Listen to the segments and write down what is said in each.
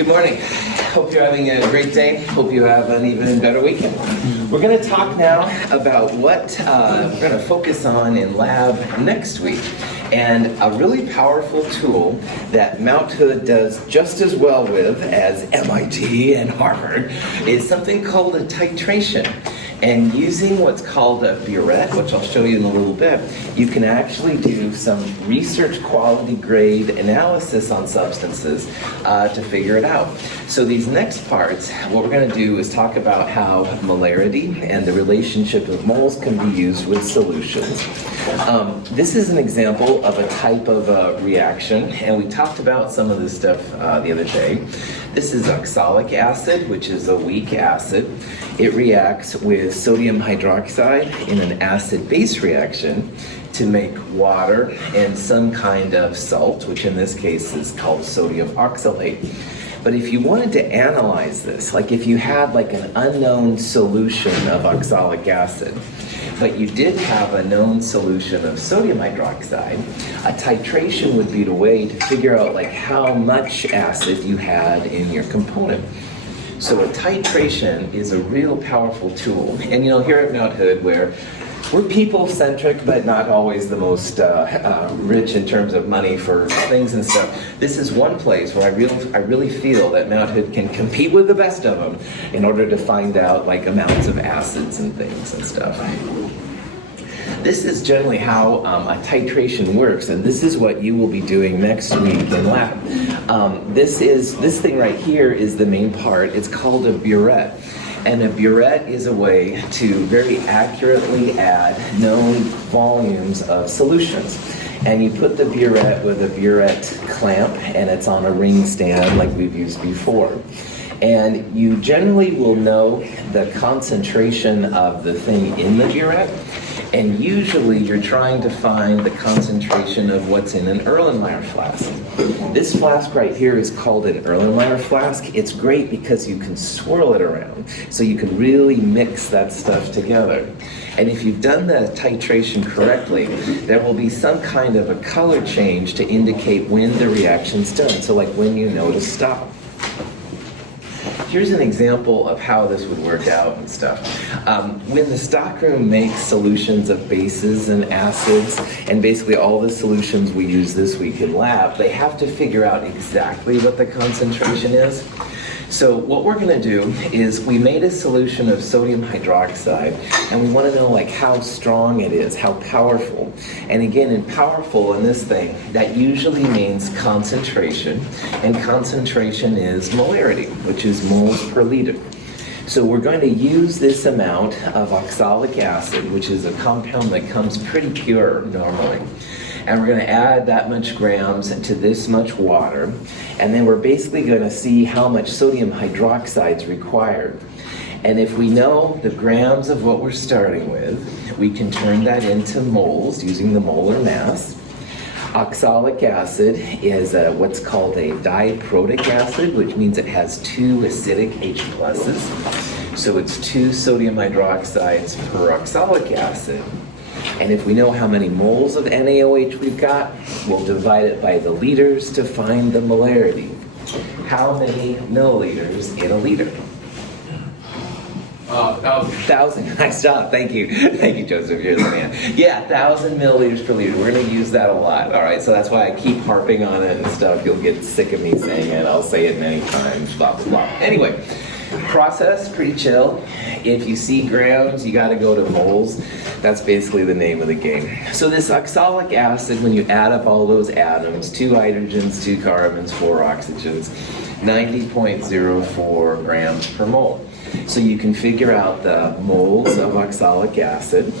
Good morning. Hope you're having a great day. Hope you have an even better weekend. We're going to talk now about what we're going to focus on in lab next week. And a really powerful tool that Mount Hood does just as well with as MIT and Harvard is something called a titration. And using what's called a burette, which I'll show you in a little bit, you can actually do some research quality grade analysis on substances to figure it out. So these next parts, what we're going to do is talk about how molarity and the relationship of moles can be used with solutions. This is an example of a type of reaction, and we talked about some of this stuff the other day. This is oxalic acid, which is a weak acid. It reacts with sodium hydroxide in an acid-base reaction to make water and some kind of salt, which in this case is called sodium oxalate. But if you wanted to analyze this, like if you had like an unknown solution of oxalic acid, but you did have a known solution of sodium hydroxide, a titration would be the way to figure out like how much acid you had in your component. So a titration is a real powerful tool. And you know, here at Mount Hood, we're people-centric, but not always the most rich in terms of money for things and stuff. This is one place where I really feel that Mount Hood can compete with the best of them in order to find out like amounts of acids and things and stuff. This is generally how a titration works, and this is what you will be doing next week in lab. This thing right here is the main part. It's called a burette. And a burette is a way to very accurately add known volumes of solutions. And you put the burette with a burette clamp, and it's on a ring stand like we've used before. And you generally will know the concentration of the thing in the burette. And usually you're trying to find the concentration of what's in an Erlenmeyer flask. This flask right here is called an Erlenmeyer flask. It's great because you can swirl it around, so you can really mix that stuff together. And if you've done the titration correctly, there will be some kind of a color change to indicate when the reaction's done, so like when you know to stop. Here's an example of how this would work out and stuff. When the stockroom makes solutions of bases and acids, and basically all the solutions we use this week in lab, they have to figure out exactly what the concentration is. So what we're going to do is we made a solution of sodium hydroxide, and we want to know like how strong it is, how powerful. And again, in powerful in this thing, that usually means concentration, and concentration is molarity, which is moles per liter. So we're going to use this amount of oxalic acid, which is a compound that comes pretty pure normally. And we're going to add that much grams to this much water, and then we're basically going to see how much sodium hydroxide is required. And if we know the grams of what we're starting with, we can turn that into moles using the molar mass. Oxalic acid is what's called a diprotic acid, which means it has two acidic H pluses. So it's 2 sodium hydroxides per oxalic acid. And if we know how many moles of NaOH we've got, we'll divide it by the liters to find the molarity. How many milliliters in a liter? 1,000. Nice job. Thank you. Thank you, Joseph. You're the man. Yeah, 1,000 milliliters per liter. We're going to use that a lot. All right, so that's why I keep harping on it and stuff. You'll get sick of me saying it. I'll say it many times. Blah, blah, blah. Anyway, process, pretty chill. If you see grams, you got to go to moles. That's basically the name of the game. So this oxalic acid, when you add up all those atoms, 2 hydrogens, 2 carbons, 4 oxygens, 90.04 grams per mole. So you can figure out the moles of oxalic acid.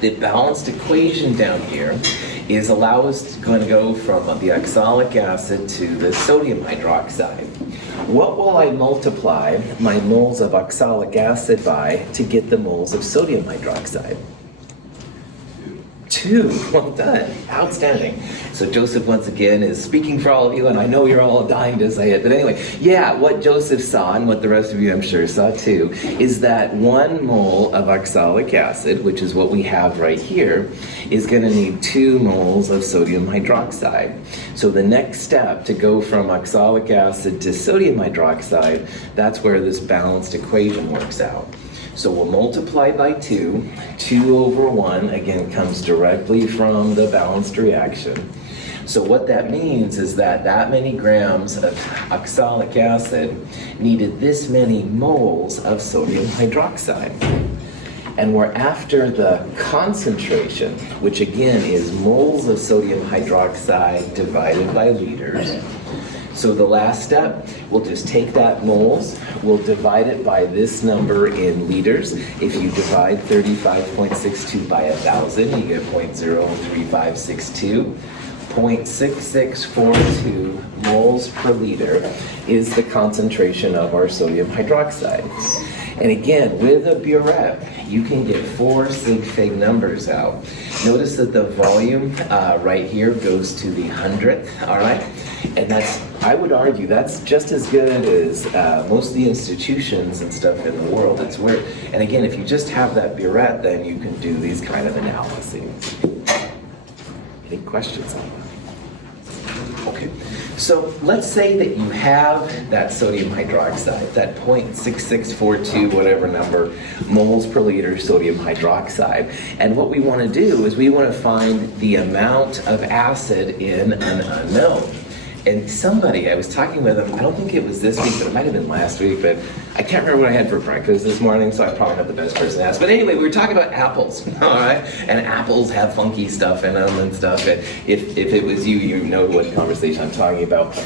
The balanced equation down here is going to go from the oxalic acid to the sodium hydroxide. What will I multiply my moles of oxalic acid by to get the moles of sodium hydroxide? 2. Well done. Outstanding. So Joseph, once again, is speaking for all of you, and I know you're all dying to say it. But anyway, yeah, what Joseph saw, and what the rest of you I'm sure saw too, is that 1 mole of oxalic acid, which is what we have right here, is going to need 2 moles of sodium hydroxide. So the next step to go from oxalic acid to sodium hydroxide, that's where this balanced equation works out. So we'll multiply by 2. 2 over 1, again, comes directly from the balanced reaction. So what that means is that many grams of oxalic acid needed this many moles of sodium hydroxide. And we're after the concentration, which again is moles of sodium hydroxide divided by liters. So the last step, we'll just take that moles, we'll divide it by this number in liters. If you divide 35.62 by 1,000, you get 0.03562. 0.6642 moles per liter is the concentration of our sodium hydroxide. And again, with a burette, you can get 4 sig fig numbers out. Notice that the volume right here goes to the 100th, all right? And that's, I would argue, that's just as good as most of the institutions and stuff in the world. It's where, and again, if you just have that burette, then you can do these kind of analyses. Any questions on that? Okay, so let's say that you have that sodium hydroxide, that 0.6642, whatever number, moles per liter sodium hydroxide. And what we want to do is we want to find the amount of acid in an unknown. And somebody, I was talking with them, I don't think it was this week, but it might have been last week, but I can't remember what I had for breakfast this morning, so I'm probably not the best person to ask. But anyway, we were talking about apples, all right? And apples have funky stuff in them and stuff. And if it was you, you know what conversation I'm talking about.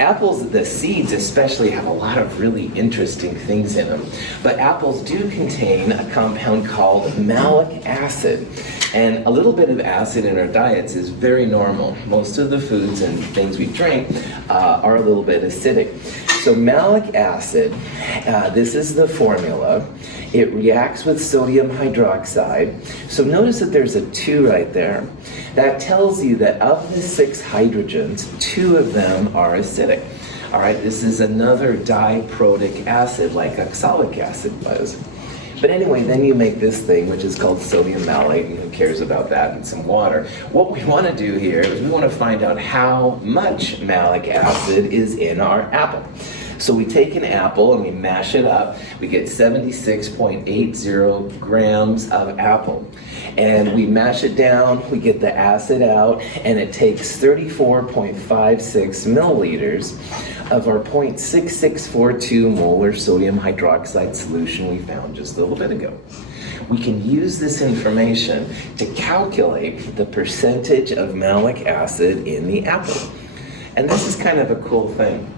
Apples, the seeds especially, have a lot of really interesting things in them. But apples do contain a compound called malic acid. And a little bit of acid in our diets is very normal. Most of the foods and things we drink are a little bit acidic. So malic acid, this is the formula. It reacts with sodium hydroxide. So notice that there's a 2 right there. That tells you that of the 6 hydrogens, 2 of them are acidic. All right, this is another diprotic acid like oxalic acid was. But anyway, then you make this thing, which is called sodium malate, and who cares about that, and some water. What we want to do here is we want to find out how much malic acid is in our apple. So we take an apple and we mash it up. We get 76.80 grams of apple. And we mash it down, we get the acid out, and it takes 34.56 milliliters of our 0.6642 molar sodium hydroxide solution we found just a little bit ago. We can use this information to calculate the percentage of malic acid in the apple. And this is kind of a cool thing.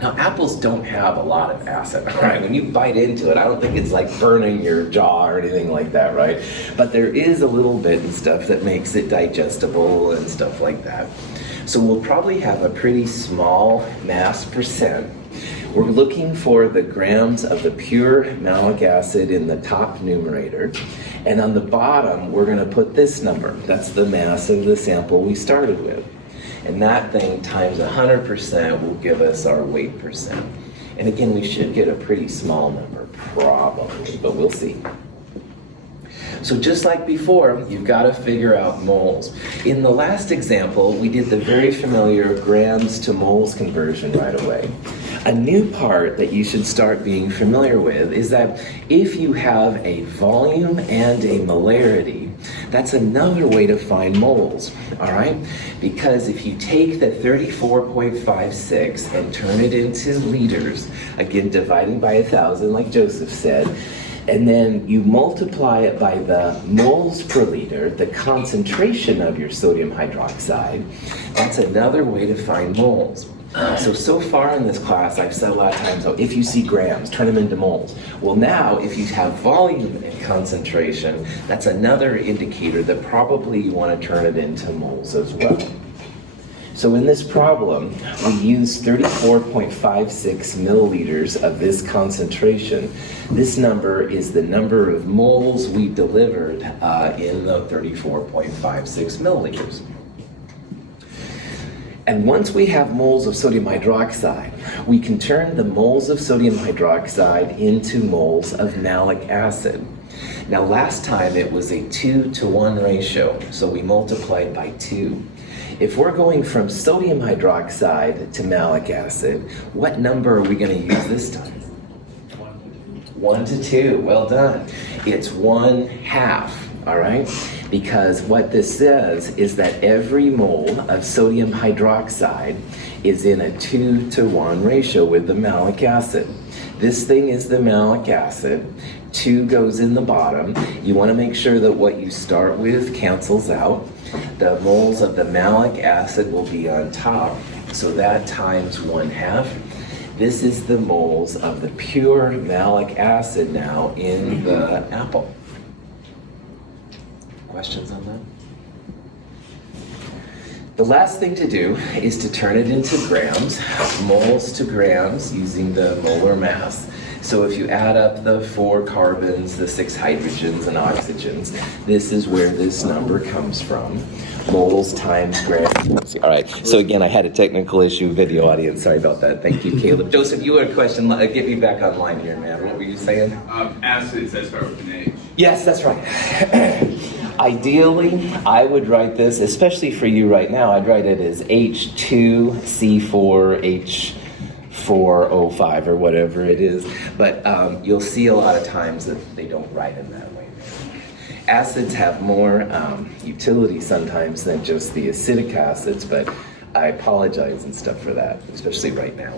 Now, apples don't have a lot of acid, right? When you bite into it, I don't think it's like burning your jaw or anything like that, right? But there is a little bit and stuff that makes it digestible and stuff like that. So we'll probably have a pretty small mass percent. We're looking for the grams of the pure malic acid in the top numerator. And on the bottom, we're going to put this number. That's the mass of the sample we started with. And that thing times 100% will give us our weight percent. And again, we should get a pretty small number, probably, but we'll see. So just like before, you've got to figure out moles. In the last example, we did the very familiar grams to moles conversion right away. A new part that you should start being familiar with is that if you have a volume and a molarity, that's another way to find moles, all right? Because if you take the 34.56 and turn it into liters, again, dividing by 1,000 like Joseph said, and then you multiply it by the moles per liter, the concentration of your sodium hydroxide, that's another way to find moles. So far in this class, I've said a lot of times, oh, if you see grams, turn them into moles. Well, now, if you have volume and concentration, that's another indicator that probably you want to turn it into moles as well. So in this problem, we use 34.56 milliliters of this concentration. This number is the number of moles we delivered in the 34.56 milliliters. And once we have moles of sodium hydroxide, we can turn the moles of sodium hydroxide into moles of malic acid. Now last time it was a 2-to-1 ratio, so we multiplied by 2. If we're going from sodium hydroxide to malic acid, what number are we going to use this time? 1 to 2, well done. It's 1/2, all right? Because what this says is that every mole of sodium hydroxide is in a 2-to-1 ratio with the malic acid. This thing is the malic acid. 2 goes in the bottom. You want to make sure that what you start with cancels out. The moles of the malic acid will be on top, so that times 1/2. This is the moles of the pure malic acid now in the apple. Questions on that? The last thing to do is to turn it into grams, moles to grams, using the molar mass. So if you add up the 4 carbons, the 6 hydrogens and oxygens, this is where this number comes from. Moles times grams. All right, so again, I had a technical issue, video audience, sorry about that. Thank you, Caleb. Joseph, you had a question, get me back online here, man. What were you saying? Acids that start with an H. Yes, that's right. Ideally, I would write this, especially for you right now, I'd write it as H2C4H4O5 or whatever it is. But you'll see a lot of times that they don't write in that way. Acids have more utility sometimes than just the acidic acids, but I apologize and stuff for that, especially right now.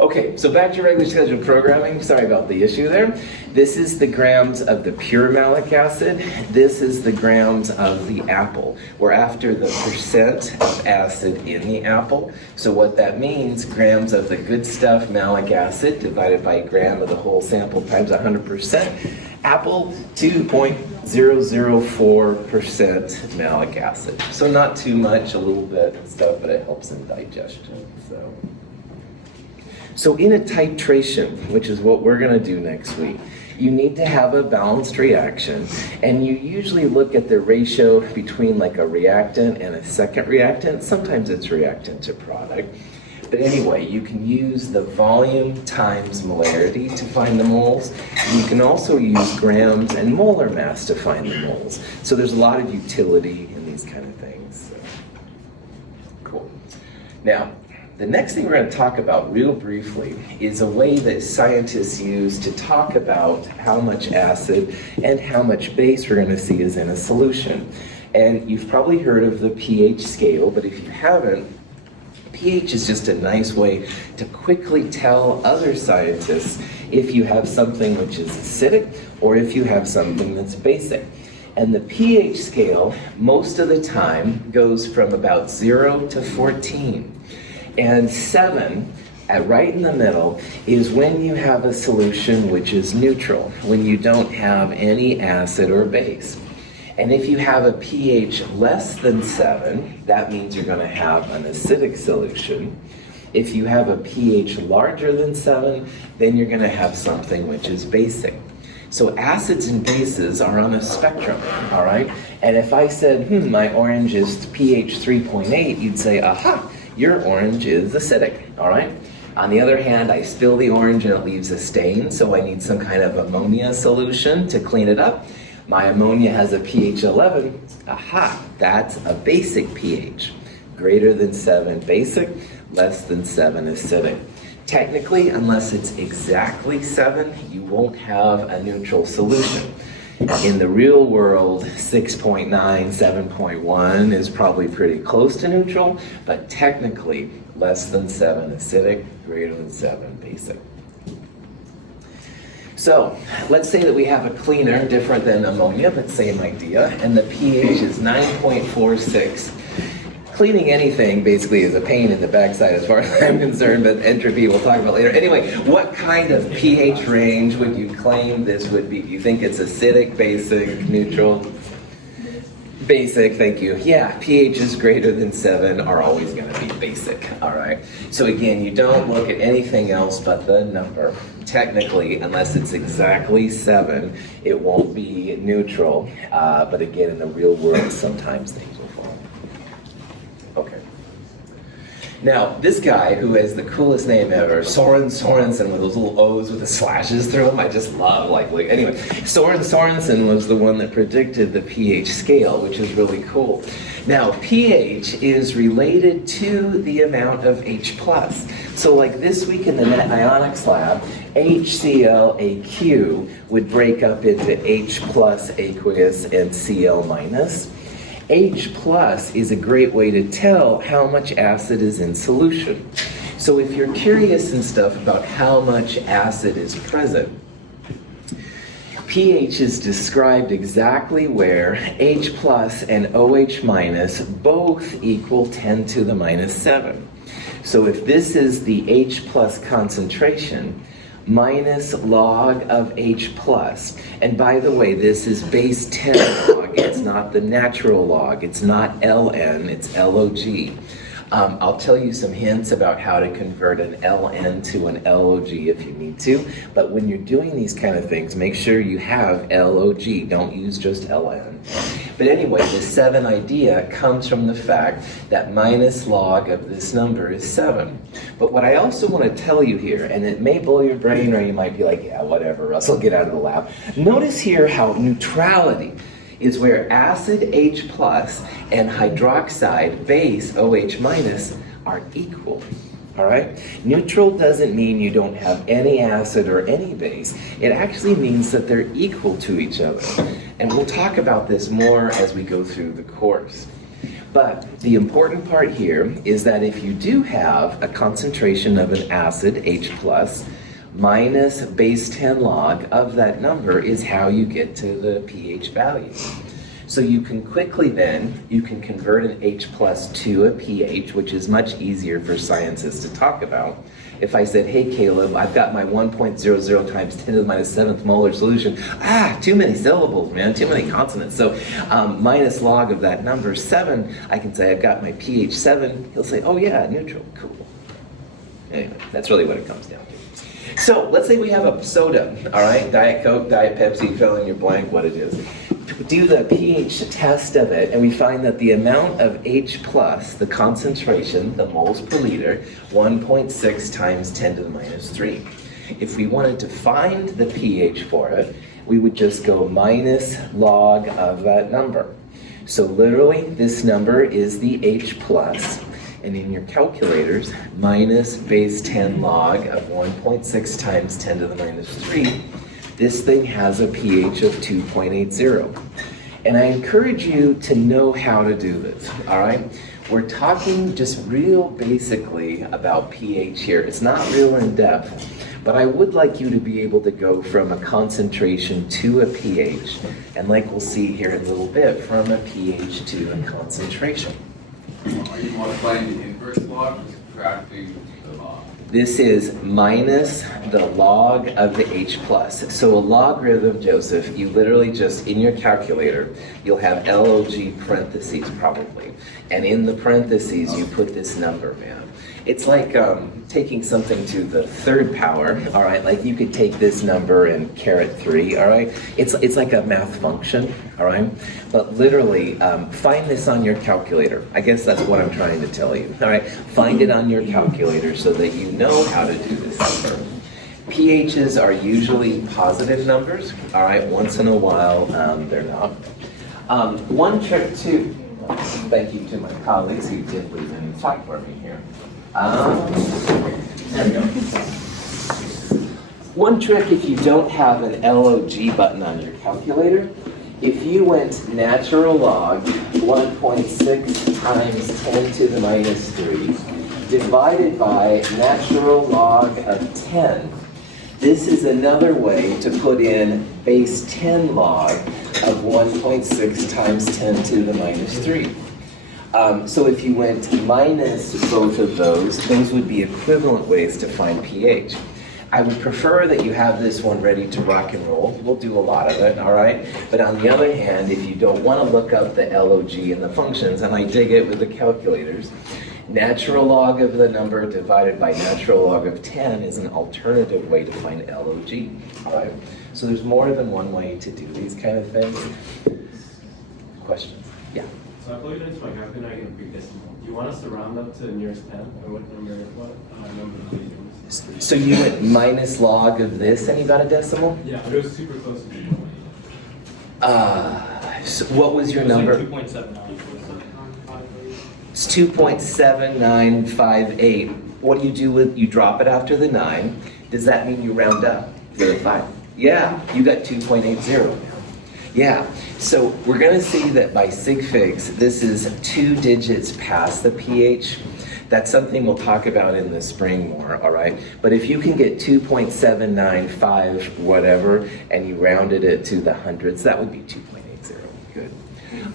Okay, so back to your regular scheduled programming. Sorry about the issue there. This is the grams of the pure malic acid. This is the grams of the apple. We're after the percent of acid in the apple. So what that means, grams of the good stuff, malic acid, divided by gram of the whole sample times 100%. Apple, 2.004% malic acid. So not too much, a little bit and stuff, but it helps in digestion. So in a titration, which is what we're going to do next week, you need to have a balanced reaction, and you usually look at the ratio between like a reactant and a second reactant. Sometimes it's reactant to product. But anyway, you can use the volume times molarity to find the moles. You can also use grams and molar mass to find the moles. So there's a lot of utility in these kind of things. So, cool. Now, the next thing we're going to talk about real briefly is a way that scientists use to talk about how much acid and how much base we're going to see is in a solution. And you've probably heard of the pH scale, but if you haven't, pH is just a nice way to quickly tell other scientists if you have something which is acidic or if you have something that's basic. And the pH scale, most of the time, goes from about 0 to 14. And 7, right in the middle, is when you have a solution which is neutral, when you don't have any acid or base. And if you have a pH less than 7, that means you're going to have an acidic solution. If you have a pH larger than 7, then you're going to have something which is basic. So acids and bases are on a spectrum, all right? And if I said, my orange is pH 3.8, you'd say, aha, your orange is acidic, all right? On the other hand, I spill the orange and it leaves a stain, so I need some kind of ammonia solution to clean it up. My ammonia has a pH 11, aha, that's a basic pH. Greater than 7 basic, less than 7 acidic. Technically, unless it's exactly 7, you won't have a neutral solution. In the real world, 6.9, 7.1 is probably pretty close to neutral, but technically less than 7 acidic, greater than 7 basic. So let's say that we have a cleaner different than ammonia, but same idea, and the pH is 9.46. Cleaning anything basically is a pain in the backside as far as I'm concerned, but entropy we'll talk about later. Anyway, what kind of pH range would you claim this would be? Do you think it's acidic, basic, neutral? Basic, thank you. Yeah, pHs greater than 7 are always going to be basic, all right? So again, you don't look at anything else but the number. Technically, unless it's exactly 7, it won't be neutral. But again, in the real world, sometimes things will fall. Okay. Now, this guy who has the coolest name ever, Sorensen with those little O's with the slashes through them, I just love, anyway, Sorensen was the one that predicted the pH scale, which is really cool. Now, pH is related to the amount of H+. So like this week in the net ionics lab, HCl-AQ would break up into H plus aqueous and Cl minus. H plus is a great way to tell how much acid is in solution. So if you're curious and stuff about how much acid is present, pH is described exactly where H plus and OH minus both equal 10 to the minus 7. So if this is the H plus concentration, minus log of H plus. And by the way, this is base 10 log. It's not the natural log. It's not ln, it's log. I'll tell you some hints about how to convert an ln to an log if you need to. But when you're doing these kind of things, make sure you have log. Don't use just ln. But anyway, the 7 idea comes from the fact that minus log of this number is 7. But what I also want to tell you here, and it may blow your brain or you might be like, yeah, whatever, Russell, get out of the lab. Notice here how neutrality is where acid H plus and hydroxide base OH minus are equal. All right? Neutral doesn't mean you don't have any acid or any base. It actually means that they're equal to each other. And we'll talk about this more as we go through the course. But the important part here is that if you do have a concentration of an acid, H plus, minus base 10 log of that number is how you get to the pH value. So you can quickly then, you can convert an H plus to a pH, which is much easier for scientists to talk about. If I said, hey Caleb, I've got my 1.00 times 10 to the minus 7th molar solution. Too many syllables, man, too many consonants. So minus log of that number, 7, I can say I've got my pH 7. He'll say, oh yeah, neutral, cool. Anyway, that's really what it comes down to. So let's say we have a soda, all right? Diet Coke, Diet Pepsi, fill in your blank what it is. Do the pH test of it, and we find that the amount of H plus, the concentration, the moles per liter, 1.6 times 10 to the minus 3. If we wanted to find the pH for it, we would just go minus log of that number. So literally, this number is the H plus. And in your calculators, minus base 10 log of 1.6 times 10 to the minus 3, this thing has a pH of 2.80. And I encourage you to know how to do this, all right? We're talking just real basically about pH here. It's not real in depth, but I would like you to be able to go from a concentration to a pH, and like we'll see here in a little bit, from a pH to a concentration. Are you multiplying the inverse log or subtracting the log? This is minus the log of the H plus. So a logarithm, Joseph, you literally just, in your calculator, you'll have log parentheses probably. And in the parentheses, you put this number, man. It's like taking something to the third power, all right? Like you could take this number and caret 3, all right? It's like a math function, all right? But literally, find this on your calculator. I guess that's what I'm trying to tell you, all right? Find it on your calculator so that you know how to do this number. pHs are usually positive numbers, all right? Once in a while, they're not. One trick too, thank you to my colleagues who did leave in the talk for me here. There we go. One trick if you don't have an LOG button on your calculator, if you went natural log 1.6 times 10 to the minus 3 divided by natural log of 10, this is another way to put in base 10 log of 1.6 times 10 to the minus 3. So if you went minus both of those would be equivalent ways to find pH. I would prefer that you have this one ready to rock and roll. We'll do a lot of it, all right? But on the other hand, if you don't want to look up the LOG and the functions, and I dig it with the calculators, natural log of the number divided by natural log of 10 is an alternative way to find LOG, all right? So there's more than one way to do these kind of things. Questions? Yeah. So I plugged into my calculator, I get a big decimal. Do you want us to round up to the nearest 10? Or what number do you use? So you went minus log of this and you got a decimal? Yeah, but it was super close to 2.8. So what was your number? Like 2.79. It's 2.7958. What do you do with, you drop it after the 9. Does that mean you round up to the 5? Yeah, you got 2.80. Yeah, so we're going to see that by sig figs, this is 2 digits past the pH. That's something we'll talk about in the spring more, all right? But if you can get 2.795 whatever, and you rounded it to the hundreds, that would be 2.80. Good.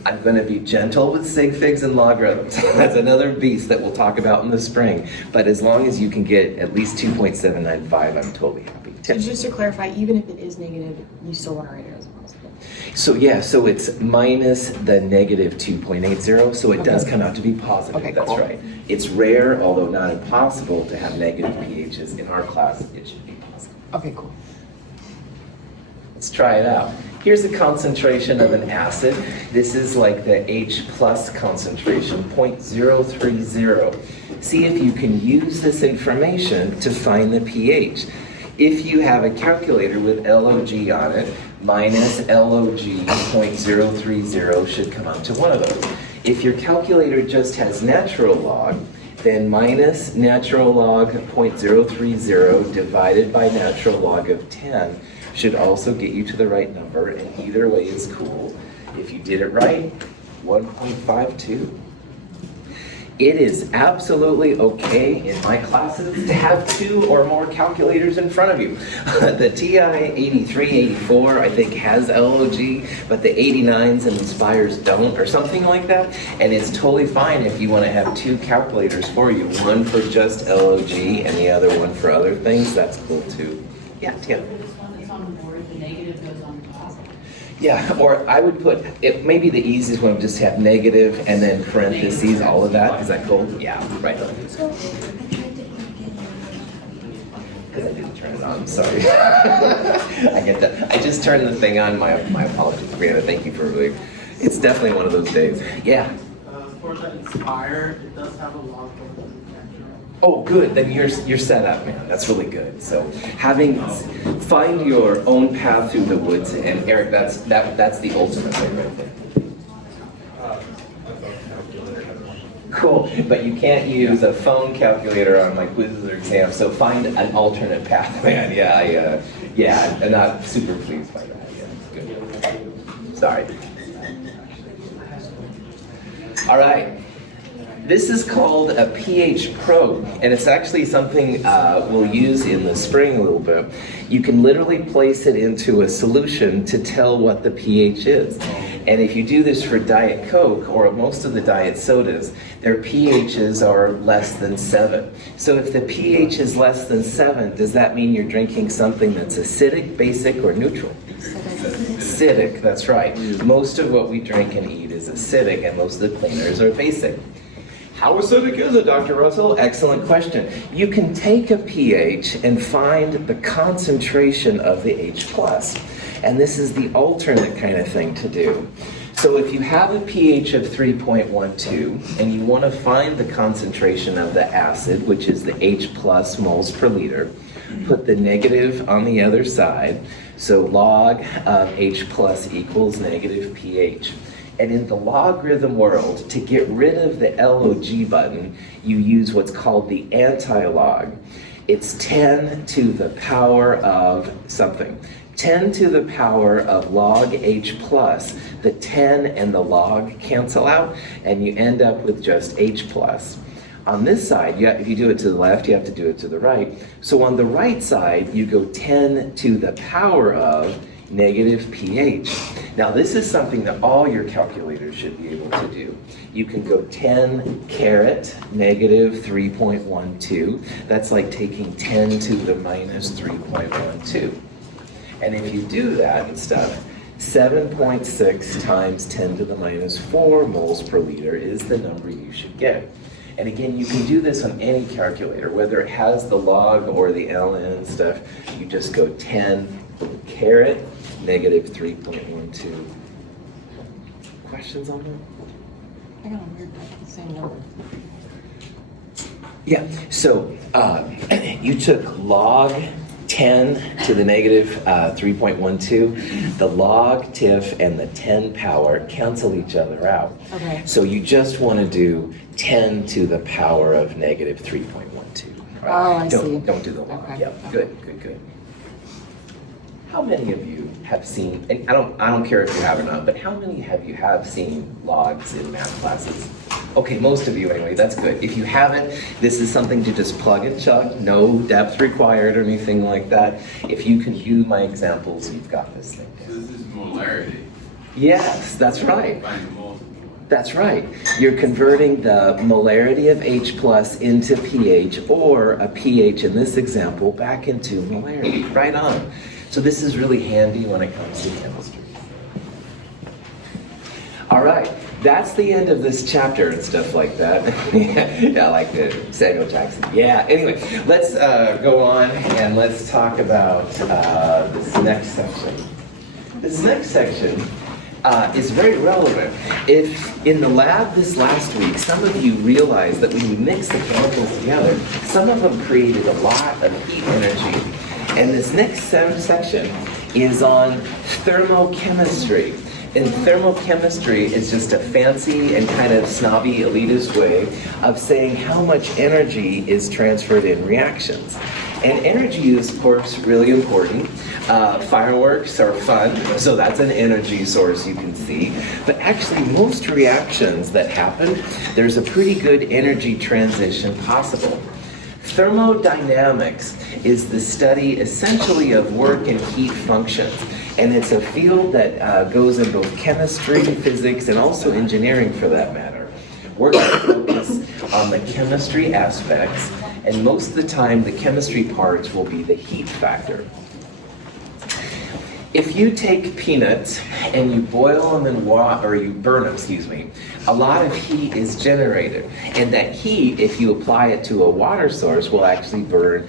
I'm going to be gentle with sig figs and logarithms. That's another beast that we'll talk about in the spring. But as long as you can get at least 2.795, I'm totally happy. So just to clarify, even if it is negative, you still want to write it as positive? So yeah, so it's minus the negative 2.80, so it does come out to be positive, Okay, that's cool. right. It's rare, although not impossible, to have negative pHs. In our class, it should be positive. Okay, cool. Let's try it out. Here's the concentration of an acid. This is like the H plus concentration, 0.030. See if you can use this information to find the pH. If you have a calculator with LOG on it, minus LOG 0.030 should come out to one of those. If your calculator just has natural log, then minus natural log 0.030 divided by natural log of 10 should also get you to the right number, and either way is cool. If you did it right, 1.52. It is absolutely okay in my classes to have 2 or more calculators in front of you. The TI 8384 I think has LOG, but the 89s and Inspires don't, or something like that. And it's totally fine if you want to have 2 calculators for you, one for just LOG and the other one for other things. That's cool too. Yeah, Tim. This one that's on the board, the negative goes on top. Yeah, or I would put, it maybe the easiest one would just have negative and then parentheses, all of that. Is that cool? Yeah, right. Because I didn't turn it on, sorry. I get that. I just turned the thing on, my apologies, Brianna, thank you for really, it's definitely one of those days. Yeah. For the Inspire, it does have a log for the Oh, good. Then you're set up, man. That's really good. So find your own path through the woods, and Eric, that's the ultimate way right there. Cool, but you can't use a phone calculator on my quizzes or exams. So find an alternate path, man. Yeah, I'm not super pleased by that. Yeah, good. Sorry. All right. This is called a pH probe, and it's actually something we'll use in the spring a little bit. You can literally place it into a solution to tell what the pH is. And if you do this for Diet Coke or most of the diet sodas, their pHs are less than 7. So if the pH is less than 7, does that mean you're drinking something that's acidic, basic, or neutral? Acidic, that's right. Most of what we drink and eat is acidic, and most of the cleaners are basic. How acidic is it, Dr. Russell? Excellent question. You can take a pH and find the concentration of the H+. And this is the alternate kind of thing to do. So if you have a pH of 3.12 and you want to find the concentration of the acid, which is the H+ moles per liter, put the negative on the other side. So log of H+ equals negative pH. And in the logarithm world, to get rid of the LOG button, you use what's called the anti-log. It's 10 to the power of something. 10 to the power of log H+. The 10 and the log cancel out, and you end up with just H+. On this side, if you do it to the left, you have to do it to the right. So on the right side, you go 10 to the power of, negative pH. Now this is something that all your calculators should be able to do. You can go 10 caret negative 3.12. That's like taking 10 to the minus 3.12. And if you do that and stuff, 7.6 times 10 to the minus 4 moles per liter is the number you should get. And again, you can do this on any calculator, whether it has the log or the ln stuff. You just go 10 caret negative 3.12. Questions on that? I got a weird the same number. Yeah, so you took log 10 to the negative 3.12. The log, TIF, and the 10 power cancel each other out. Okay. So you just want to do 10 to the power of negative 3.12. Oh, I see. Don't do the log. Okay. Yeah, good. How many of you have seen, and I don't care if you have or not, but how many have you seen logs in math classes? Okay, most of you anyway, that's good. If you haven't, this is something to just plug and chug, no depth required or anything like that. If you can do my examples, you've got this thing. So this is molarity. Yes, that's right. Find the moles. That's right. You're converting the molarity of H plus into pH, or a pH in this example back into molarity. Right on. So this is really handy when it comes to chemistry. All right, that's the end of this chapter and stuff like that. Yeah, like the Samuel Jackson. Yeah, anyway, let's go on and let's talk about this next section. This next section is very relevant. If in the lab this last week, some of you realized that when you mix the chemicals together, some of them created a lot of heat energy. And this next section is on thermochemistry. And thermochemistry is just a fancy and kind of snobby elitist way of saying how much energy is transferred in reactions. And energy is, of course, really important. Fireworks are fun, so that's an energy source you can see. But actually, most reactions that happen, there's a pretty good energy transition possible. Thermodynamics is the study essentially of work and heat functions. And it's a field that goes in both chemistry, physics, and also engineering for that matter. We're going to focus on the chemistry aspects, and most of the time the chemistry parts will be the heat factor. If you take peanuts and you boil them in water, or you burn them, a lot of heat is generated. And that heat, if you apply it to a water source, will actually boil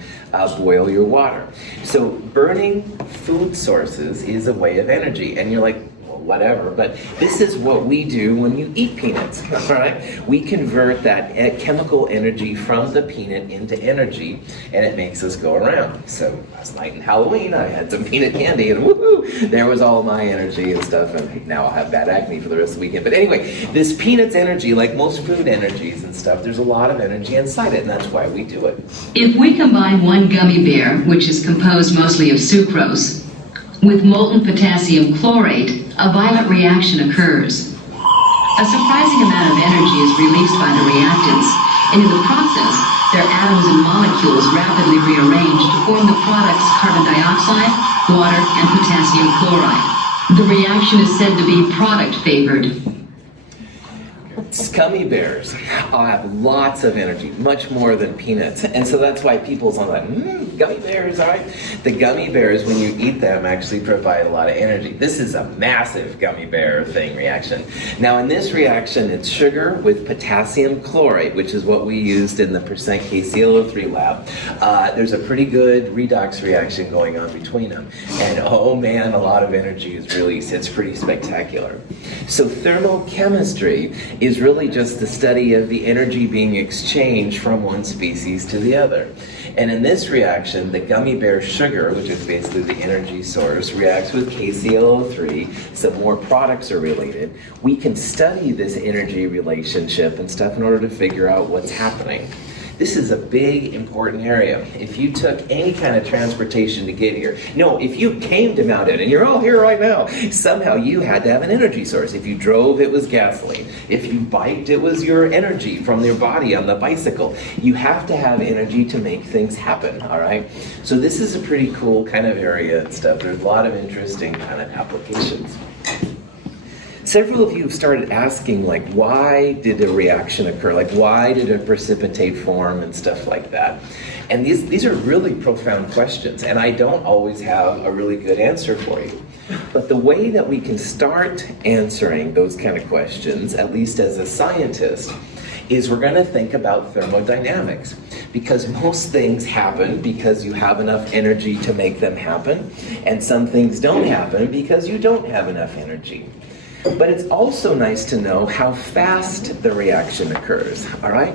your water. So burning food sources is a way of energy. And you're like, well, whatever. But this is what we do when you eat peanuts, right? We convert that chemical energy from the peanut into energy, and it makes us go around. So last night in Halloween, I had some peanut candy, and woohoo, there was all my energy and stuff, and now I'll have bad acne for the rest of the weekend. But anyway, this peanut's energy, like most food energies and stuff, there's a lot of energy inside it, and that's why we do it. If we combine one gummy bear, which is composed mostly of sucrose, with molten potassium chlorate, a violent reaction occurs. A surprising amount of energy is released by the reactants, and in the process, their atoms and molecules rapidly rearrange to form the products carbon dioxide, water, and potassium chloride. The reaction is said to be product-favored. Gummy bears have lots of energy, much more than peanuts. And so that's why people's on like, gummy bears, all right? The gummy bears, when you eat them, actually provide a lot of energy. This is a massive gummy bear reaction. Now in this reaction, it's sugar with potassium chlorate, which is what we used in the percent KClO3 lab. There's a pretty good redox reaction going on between them. And oh man, a lot of energy is released. It's pretty spectacular. So thermochemistry is really just the study of the energy being exchanged from one species to the other. And in this reaction, the gummy bear sugar, which is basically the energy source, reacts with KClO3, so more products are related. We can study this energy relationship and stuff in order to figure out what's happening. This is a big, important area. If you took any kind of transportation to get here, no, if you came to Mount Ed and you're all here right now, somehow you had to have an energy source. If you drove, it was gasoline. If you biked, it was your energy from your body on the bicycle. You have to have energy to make things happen, all right? So this is a pretty cool kind of area and stuff. There's a lot of interesting kind of applications. Several of you have started asking, like, why did a reaction occur? Like, why did a precipitate form and stuff like that? And these are really profound questions, and I don't always have a really good answer for you. But the way that we can start answering those kind of questions, at least as a scientist, is we're going to think about thermodynamics. Because most things happen because you have enough energy to make them happen, and some things don't happen because you don't have enough energy. But it's also nice to know how fast the reaction occurs, all right?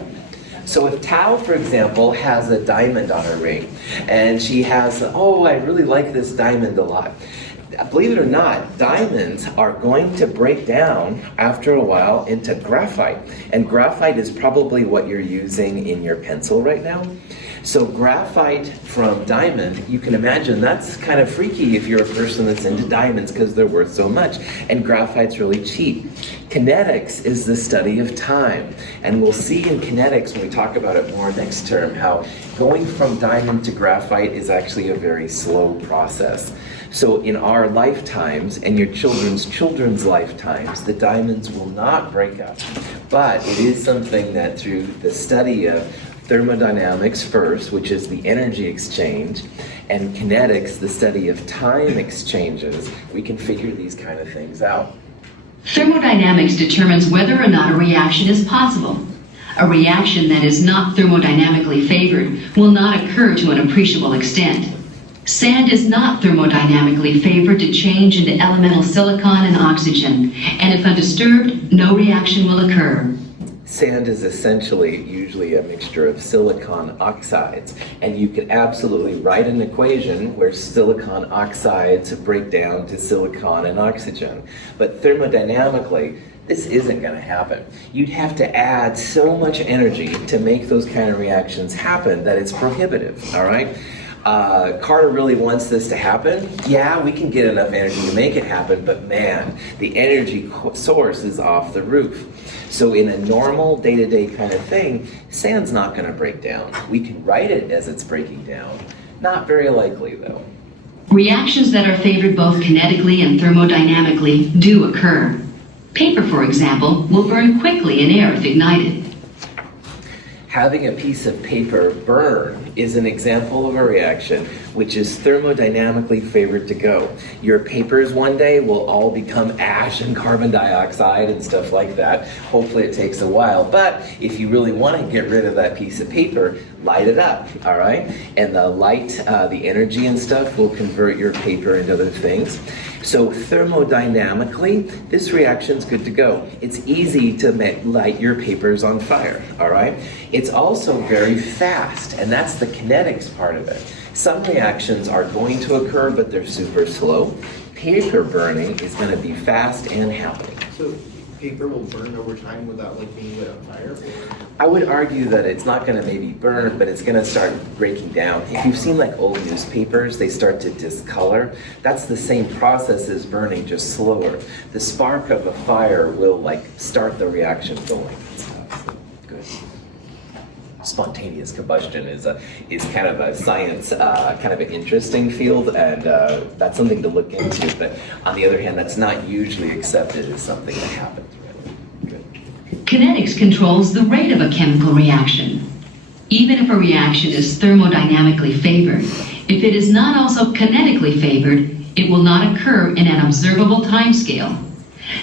So if Tao, for example, has a diamond on her ring, and she has, oh, I really like this diamond a lot. Believe it or not, diamonds are going to break down after a while into graphite. And graphite is probably what you're using in your pencil right now. So graphite from diamond, you can imagine that's kind of freaky if you're a person that's into diamonds because they're worth so much. And graphite's really cheap. Kinetics is the study of time. And we'll see in kinetics when we talk about it more next term how going from diamond to graphite is actually a very slow process. So in our lifetimes and your children's lifetimes, the diamonds will not break up. But it is something that through the study of thermodynamics first, which is the energy exchange, and kinetics, the study of time exchanges, we can figure these kind of things out. Thermodynamics determines whether or not a reaction is possible. A reaction that is not thermodynamically favored will not occur to an appreciable extent. Sand is not thermodynamically favored to change into elemental silicon and oxygen, and if undisturbed, no reaction will occur. Sand is essentially usually a mixture of silicon oxides, and you can absolutely write an equation where silicon oxides break down to silicon and oxygen. But thermodynamically, this isn't going to happen. You'd have to add so much energy to make those kind of reactions happen that it's prohibitive, all right? Carter really wants this to happen. Yeah, we can get enough energy to make it happen, but man, the energy source is off the roof. So in a normal day-to-day kind of thing, sand's not going to break down. We can write it as it's breaking down. Not very likely, though. Reactions that are favored both kinetically and thermodynamically do occur. Paper, for example, will burn quickly in air if ignited. Having a piece of paper burn is an example of a reaction which is thermodynamically favored to go. Your papers one day will all become ash and carbon dioxide and stuff like that. Hopefully it takes a while, but if you really want to get rid of that piece of paper, light it up, all right? And the light, the energy and stuff will convert your paper into other things. So thermodynamically, this reaction's good to go. It's easy to light your papers on fire, all right? It's also very fast, and that's the kinetics part of it. Some reactions are going to occur, but they're super slow. Paper burning is going to be fast and happening. So paper will burn over time without like being lit on fire? Or? I would argue that it's not going to maybe burn, but it's going to start breaking down. If you've seen like old newspapers, they start to discolor. That's the same process as burning, just slower. The spark of a fire will like start the reaction going and stuff. So, good. Spontaneous combustion is kind of a science, kind of an interesting field, and that's something to look into. But on the other hand, that's not usually accepted as something that happens. Kinetics controls the rate of a chemical reaction. Even if a reaction is thermodynamically favored, if it is not also kinetically favored, it will not occur in an observable timescale.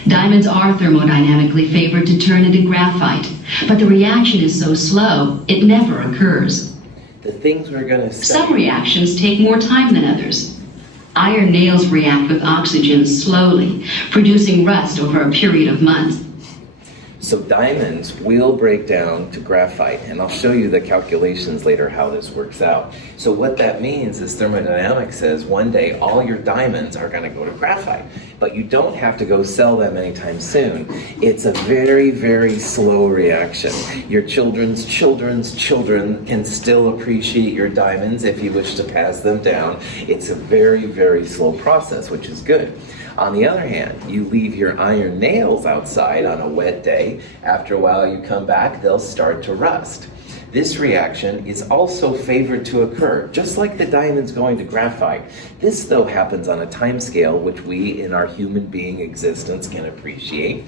Diamonds are thermodynamically favored to turn into graphite, but the reaction is so slow, it never occurs. The things we're going to study. Some reactions take more time than others. Iron nails react with oxygen slowly, producing rust over a period of months. So diamonds will break down to graphite, and I'll show you the calculations later how this works out. So what that means is thermodynamics says one day all your diamonds are going to go to graphite, but you don't have to go sell them anytime soon. It's a very, very slow reaction. Your children's children's children can still appreciate your diamonds if you wish to pass them down. It's a very, very slow process, which is good. On the other hand, you leave your iron nails outside on a wet day. After a while you come back, they'll start to rust. This reaction is also favored to occur, just like the diamonds going to graphite. This, though, happens on a time scale which we in our human being existence can appreciate.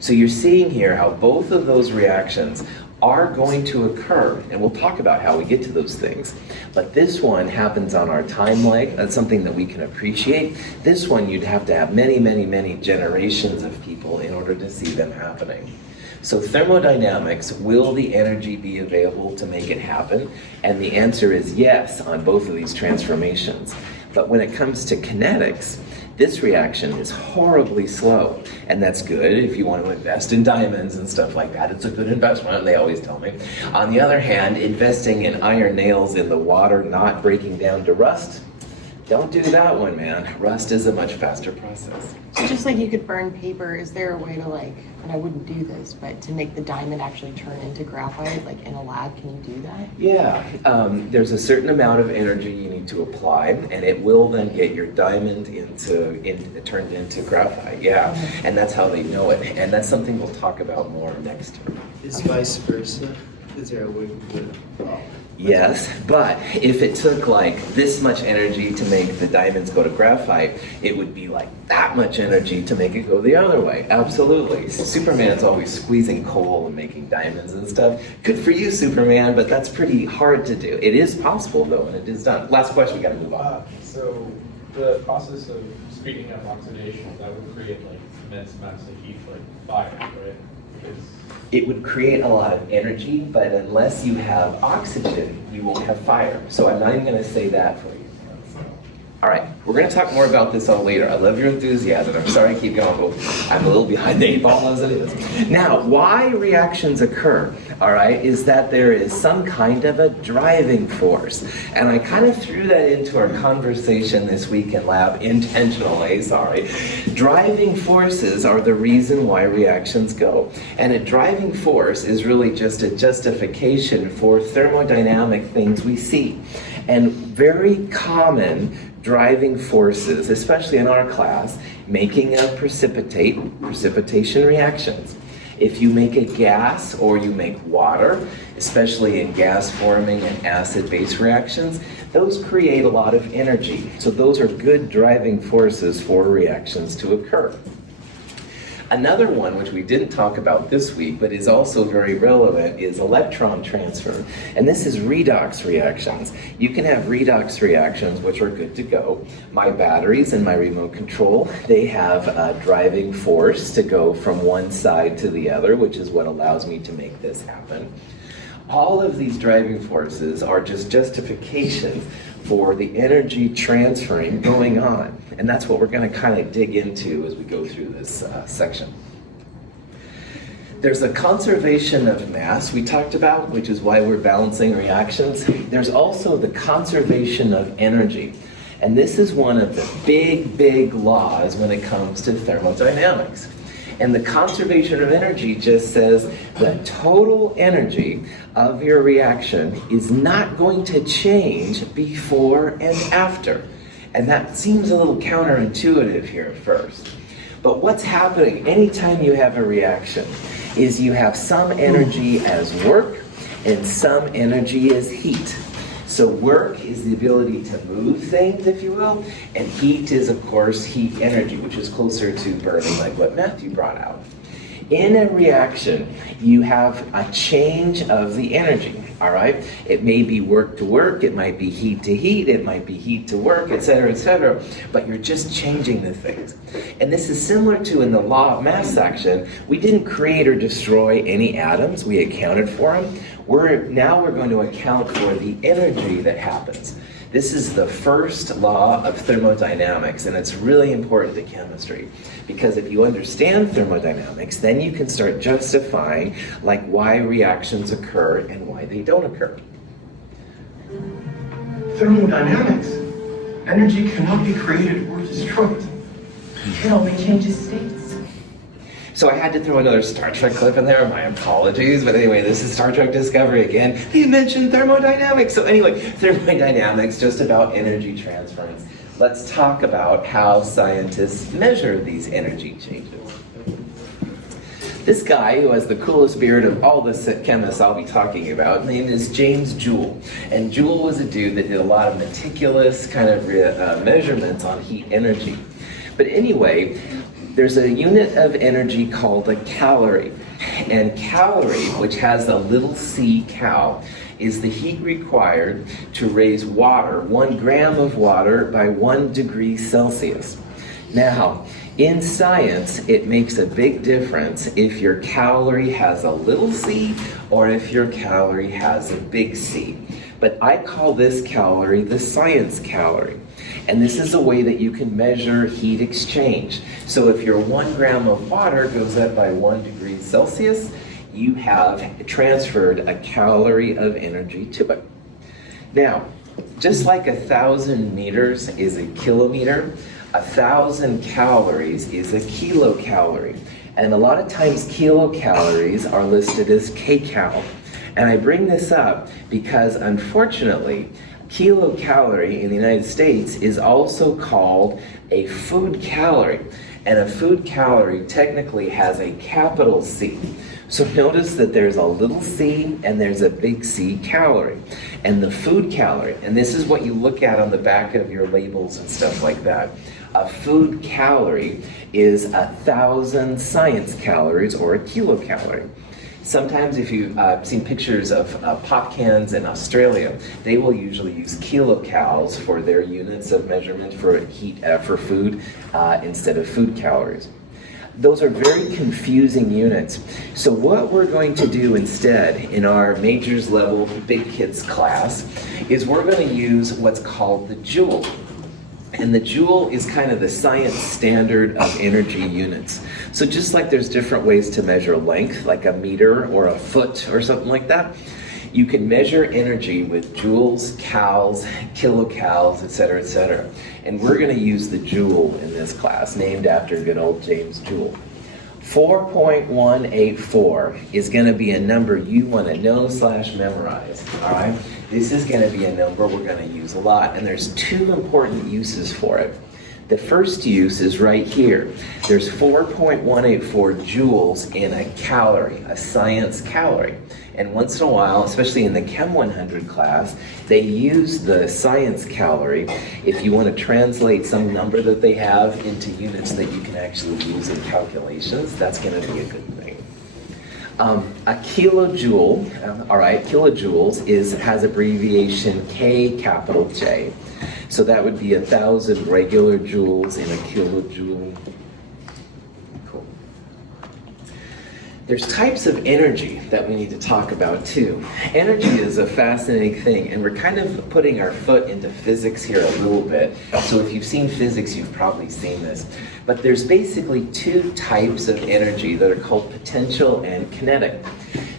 So you're seeing here how both of those reactions are going to occur, and we'll talk about how we get to those things. But this one happens on our time lag. That's something that we can appreciate. This one you'd have to have many, many, many generations of people in order to see them happening. So thermodynamics, will the energy be available to make it happen? And the answer is yes on both of these transformations. But when it comes to kinetics, this reaction is horribly slow, and that's good if you want to invest in diamonds and stuff like that. It's a good investment, they always tell me. On the other hand, investing in iron nails in the water not breaking down to rust, don't do that one, man. Rust is a much faster process. So just like you could burn paper, is there a way to and I wouldn't do this, but to make the diamond actually turn into graphite, like in a lab, can you do that? Yeah, there's a certain amount of energy you need to apply, and it will then get your diamond turned into graphite. Yeah, and that's how they know it, and that's something we'll talk about more next time. Is vice versa? Is there a way to do it? Yes, but if it took like this much energy to make the diamonds go to graphite, it would be like that much energy to make it go the other way. Absolutely. Superman's always squeezing coal and making diamonds and stuff. Good for you, Superman, but that's pretty hard to do. It is possible though, and it is done. Last question, we gotta move on. So the process of speeding up oxidation, that would create like immense amounts of heat, like fire, right? Because It would create a lot of energy, but unless you have oxygen, you won't have fire. So I'm not even going to say that for you. All right, we're going to talk more about this all later. I love your enthusiasm. I'm sorry I keep going, but I'm a little behind the 8 ball as it is. Now, why reactions occur, all right, is that there is some kind of a driving force. And I kind of threw that into our conversation this week in lab intentionally, sorry. Driving forces are the reason why reactions go. And a driving force is really just a justification for thermodynamic things we see. And very common driving forces, especially in our class, making a precipitation reactions. If you make a gas or you make water, especially in gas forming and acid-base reactions, those create a lot of energy. So those are good driving forces for reactions to occur. Another one, which we didn't talk about this week, but is also very relevant, is electron transfer. And this is redox reactions. You can have redox reactions, which are good to go. My batteries and my remote control, they have a driving force to go from one side to the other, which is what allows me to make this happen. All of these driving forces are just justifications for the energy transferring going on. And that's what we're going to kind of dig into as we go through this section. There's a conservation of mass we talked about, which is why we're balancing reactions. There's also the conservation of energy. And this is one of the big, big laws when it comes to thermodynamics. And the conservation of energy just says the total energy of your reaction is not going to change before and after. And that seems a little counterintuitive here at first. But what's happening anytime you have a reaction is you have some energy as work and some energy as heat. So work is the ability to move things, if you will, and heat is, of course, heat energy, which is closer to burning, like what Matthew brought out. In a reaction, you have a change of the energy, all right? It may be work to work, it might be heat to heat, it might be heat to work, etc., but you're just changing the things. And this is similar to in the law of mass action. We didn't create or destroy any atoms, we accounted for them. Now we're going to account for the energy that happens. This is the first law of thermodynamics, and it's really important to chemistry, because if you understand thermodynamics, then you can start justifying like why reactions occur and why they don't occur. Thermodynamics. Energy cannot be created or destroyed. It only changes states. So I had to throw another Star Trek clip in there, my apologies, but anyway, this is Star Trek Discovery again. He mentioned thermodynamics. So anyway, thermodynamics, just about energy transference. Let's talk about how scientists measure these energy changes. This guy, who has the coolest beard of all the chemists I'll be talking about, named is James Joule. And Joule was a dude that did a lot of meticulous kind of measurements on heat energy. But anyway, there's a unit of energy called a calorie. And calorie, which has a little c cal, is the heat required to raise water, 1 gram of water, by 1 degree Celsius. Now, in science, it makes a big difference if your calorie has a little c or if your calorie has a big C. But I call this calorie the science calorie. And this is a way that you can measure heat exchange. So if your 1 gram of water goes up by 1 degree Celsius, you have transferred a calorie of energy to it. Now, just like 1,000 meters is a kilometer, 1,000 calories is a kilocalorie. And a lot of times kilocalories are listed as kcal. And I bring this up because unfortunately, kilocalorie in the United States is also called a food calorie. And a food calorie technically has a capital C. So notice that there's a little c and there's a big C calorie. And the food calorie, and this is what you look at on the back of your labels and stuff like that. A food calorie is 1,000 science calories or a kilocalorie. Sometimes if you've seen pictures of pop cans in Australia, they will usually use kilocalories for their units of measurement for heat for food instead of food calories. Those are very confusing units. So what we're going to do instead in our majors level big kids class is we're going to use what's called the joule. And the joule is kind of the science standard of energy units. So just like there's different ways to measure length, like a meter or a foot or something like that, you can measure energy with joules, cals, kilocals, etc., etc. And we're going to use the joule in this class, named after good old James Joule. 4.184 is going to be a number you want to know / memorize, all right? This is going to be a number we're going to use a lot, and there's 2 important uses for it. The first use is right here. There's 4.184 joules in a calorie, a science calorie. And once in a while, especially in the Chem 100 class, they use the science calorie. If you want to translate some number that they have into units that you can actually use in calculations, that's going to be a good thing. A kilojoule, all right, kilojoules has abbreviation K capital J. So that would be 1,000 regular joules in a kilojoule. Cool. There's types of energy that we need to talk about too. Energy is a fascinating thing, and we're kind of putting our foot into physics here a little bit. So if you've seen physics, you've probably seen this. But there's basically 2 types of energy that are called potential and kinetic.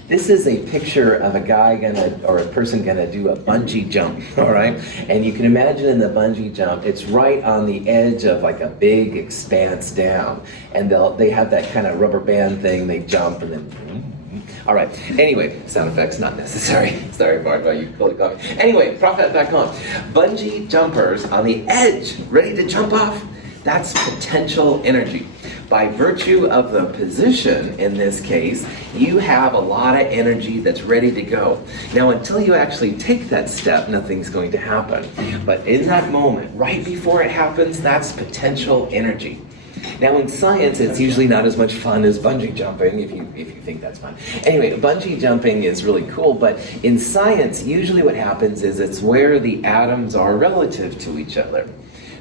This is a picture of a guy or a person gonna do a bungee jump, all right? And you can imagine in the bungee jump, it's right on the edge of like a big expanse down. And they have that kind of rubber band thing, they jump and then, all right. Anyway, sound effects not necessary. Sorry, Bart, about you fully coffee. Anyway, prop that back on. Bungee jumpers on the edge, ready to jump off, that's potential energy. By virtue of the position, in this case, you have a lot of energy that's ready to go. Now, until you actually take that step, nothing's going to happen. But in that moment, right before it happens, that's potential energy. Now, in science, it's usually not as much fun as bungee jumping, if you think that's fun. Anyway, bungee jumping is really cool, but in science, usually what happens is it's where the atoms are relative to each other.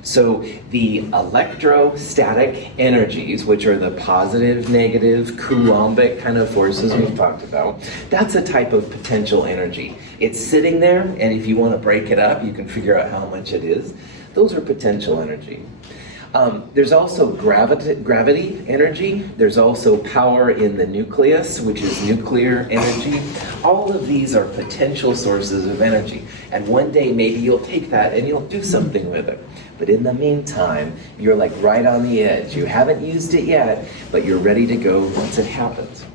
So the electrostatic energies, which are the positive, negative, coulombic kind of forces we've talked about, that's a type of potential energy. It's sitting there, and if you want to break it up, you can figure out how much it is. Those are potential energy. There's also gravity energy. There's also power in the nucleus, which is nuclear energy. All of these are potential sources of energy. And one day maybe you'll take that and you'll do something with it. But in the meantime, you're like right on the edge. You haven't used it yet, but you're ready to go once it happens.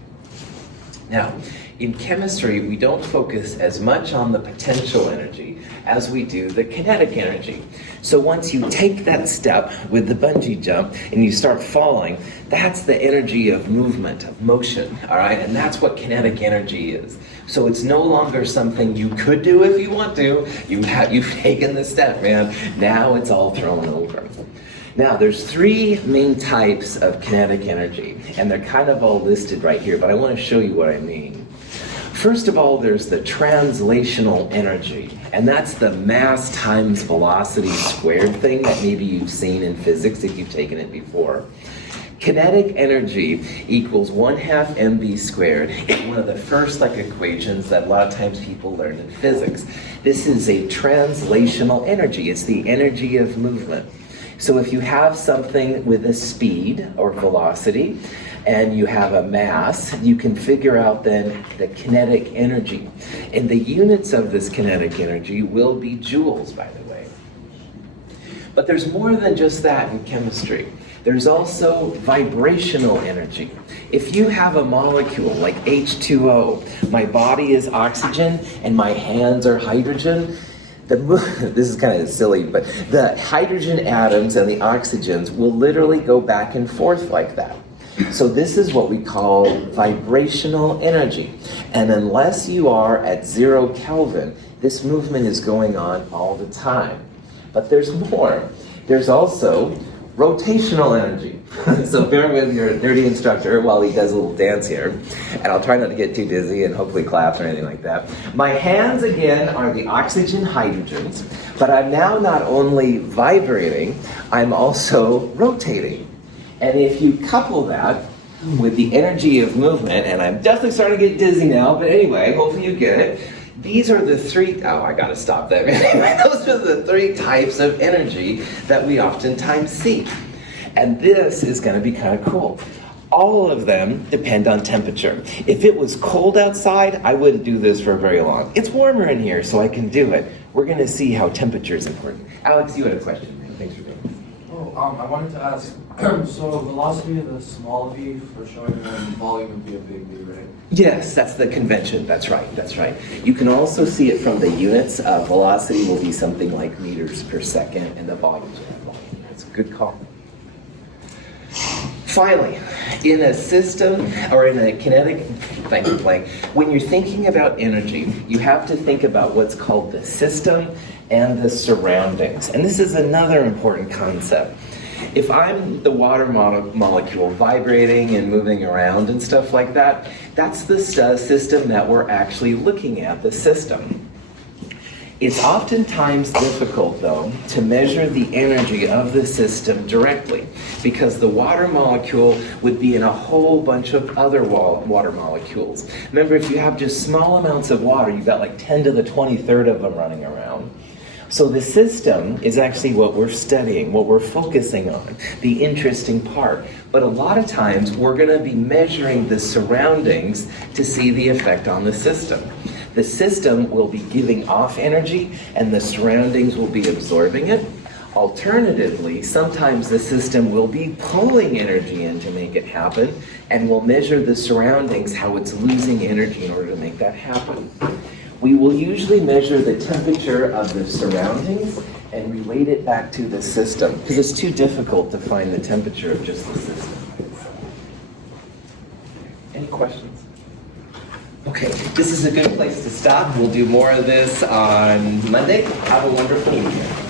Now, in chemistry, we don't focus as much on the potential energy as we do the kinetic energy. So once you take that step with the bungee jump and you start falling, that's the energy of movement, of motion, all right? And that's what kinetic energy is. So it's no longer something you could do if you want to. You've taken the step, man. Now it's all thrown over. Now, there's three main types of kinetic energy, and they're kind of all listed right here, but I want to show you what I mean. First of all, there's the translational energy, and that's the mass times velocity squared thing that maybe you've seen in physics if you've taken it before. Kinetic energy equals 1/2 mv squared. It's one of the first equations that a lot of times people learn in physics. This is a translational energy. It's the energy of movement. So if you have something with a speed or velocity, and you have a mass, you can figure out then the kinetic energy. And the units of this kinetic energy will be joules, by the way. But there's more than just that in chemistry. There's also vibrational energy. If you have a molecule like H2O, my body is oxygen and my hands are hydrogen, this is kind of silly, but the hydrogen atoms and the oxygens will literally go back and forth like that. So this is what we call vibrational energy. And unless you are at 0 Kelvin, this movement is going on all the time. But there's more. There's also rotational energy. So bear with your nerdy instructor while he does a little dance here. And I'll try not to get too dizzy and hopefully claps or anything like that. My hands, again, are the oxygen hydrogens. But I'm now not only vibrating, I'm also rotating. And if you couple that with the energy of movement, and I'm definitely starting to get dizzy now, but anyway, hopefully you get it. These are the three, I gotta stop that. Those are the three types of energy that we oftentimes see. And this is gonna be kind of cool. All of them depend on temperature. If it was cold outside, I wouldn't do this for very long. It's warmer in here, so I can do it. We're gonna see how temperature is important. Alex, you had a question. Thanks for doing it. I wanted to ask, so velocity of the small v for showing that volume would be a big v, right? Yes, that's the convention. That's right. You can also see it from the units. Velocity will be something like meters per second, and the volume is volume. That's a good call. Finally, in a system or in a kinetic, thank you, Blank, when you're thinking about energy, you have to think about what's called the system and the surroundings. And this is another important concept. If I'm the water molecule vibrating and moving around and stuff like that, that's the system that we're actually looking at, the system. It's oftentimes difficult, though, to measure the energy of the system directly because the water molecule would be in a whole bunch of other water molecules. Remember, if you have just small amounts of water, you've got like 10 to the 23rd of them running around. So the system is actually what we're studying, what we're focusing on, the interesting part. But a lot of times, we're going to be measuring the surroundings to see the effect on the system. The system will be giving off energy, and the surroundings will be absorbing it. Alternatively, sometimes the system will be pulling energy in to make it happen, and we'll measure the surroundings, how it's losing energy in order to make that happen. We will usually measure the temperature of the surroundings and relate it back to the system, because it's too difficult to find the temperature of just the system. Any questions? Okay, this is a good place to stop. We'll do more of this on Monday. Have a wonderful weekend.